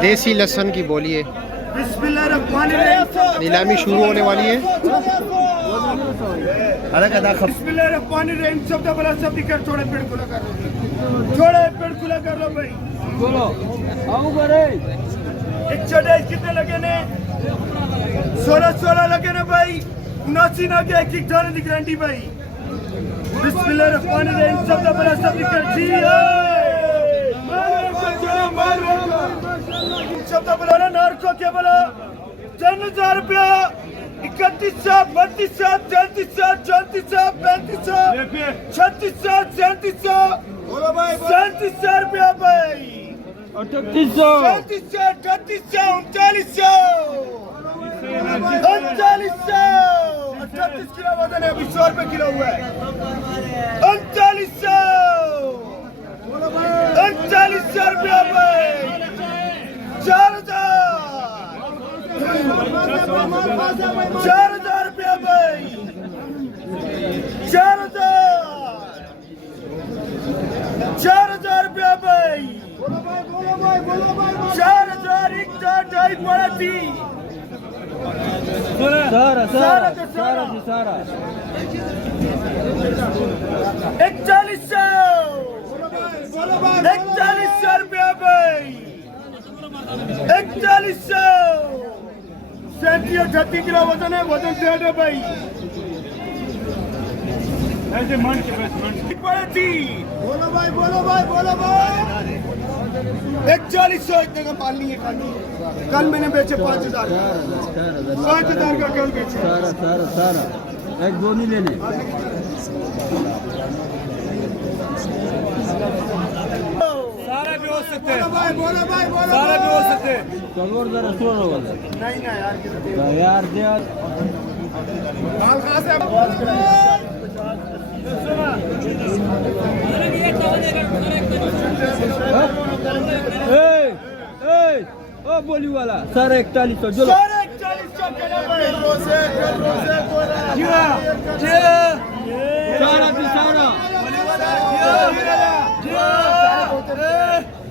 देसी लहसुन की बोली है। नीलामी शुरू होने वाली है। छोड़े पेड़ खुला कर लो भाई। बोलो आओ बरे। एक छोटे कितने लगे ने? 16 लगे ने भाई। 79 ना के एक जाने की गारंटी भाई। बिस्मिल्लाहिर्रहमानिर्रहीम शब्द बड़ा शब्द कर जी शब्द बोला नारको के बोला 3000 रुपया 3100 3200 3300 3400 3500 3600 3700 3700 रुपया भाई 3800 3900 38 किलो वजन है। अभी 100 रुपए किलो हुआ है। 3900 रुपया भाई 4000 रुपया भाई 4000 रुपया भाई 4000 एक ढाई पड़ा थी। सारा 4100 रुपया भाई 4100 37 किलो वजन है। वजन सेट है भाई। ऐसे मन के बस मन बोलो भाई 4100 इतने का माल नहीं है। कल मैंने बेचे 5000 का कल बेचे। सारा एक दो नहीं लेने। सारा भी हो सकते हैं। सारा भी हो सकते हैं। चलो जरा सुनो वाला नहीं ना यार दे माल कहां से ओ बोली वाला सारा 4100 जो सारा 4100 केला भाई रोजे सारा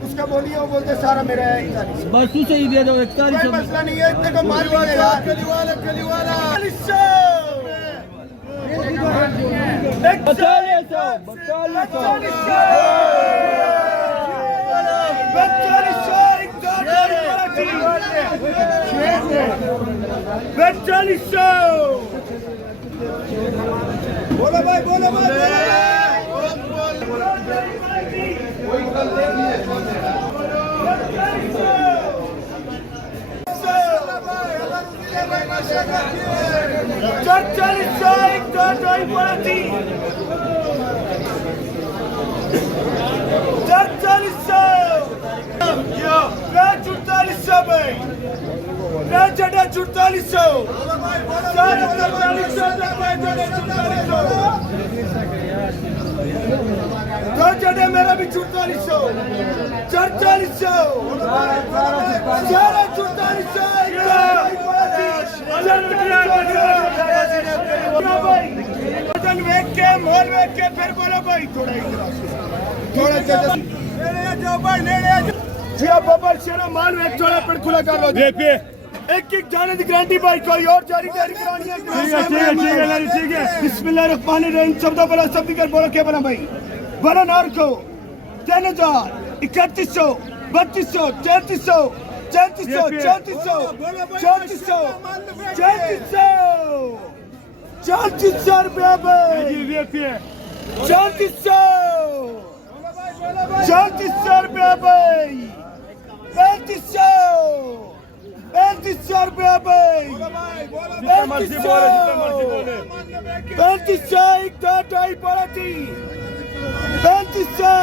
उसका बोलिए वो बोलते सारा मेरा है 4100 बस तू सही दे दो 4100 मसला नहीं है। इतने का माल वाला कलीवाला 4200 बोलो भाई मेरा भी 4400 4400 मोल वेच के फिर बोलो भाई थोड़ा जी आप बबल शेरा माल वेच थोड़ा पेड़ खुला कर लो। एक जाने की गारंटी भाई। कोई और जारी करानी है। ठीक है बिस्मिल्लाहिर्रहमानिर्रहीम शब्द बोला शब्द कर बोलो क्या बना भाई। बड़ा नारको 3000 3100 3200 3300 3400 3400 रुपया भाई 3400 रुपया भाई 3500 रुपया भाई 3500 एक ढाई पड़ा थी 3500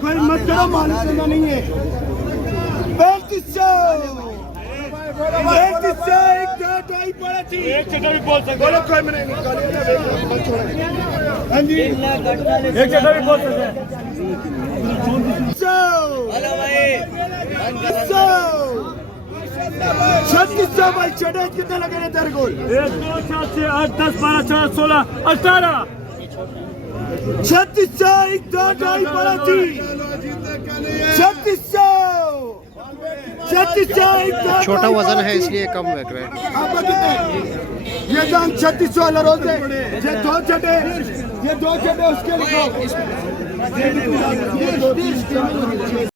कोई मत करो मालिक नहीं है। 3500 एक ढाई पड़ा थी। एक जगह भी बोल सकते बोलो कोई मैंने निकाली ना हाँ जी एक जगह भी बोल सकते हैं। 3600 भाई चढ़े कितने लगे ने तेरे को? 1 2 4 6 8 10 12 13 16 18 3600 एक ढाई पड़ा थी 3600 36 छोटा वजन है इसलिए कम बिक रहा है। आपका कितने? ये दाम 3600 वाला रोज है। ये दो चटे उसके लिखो।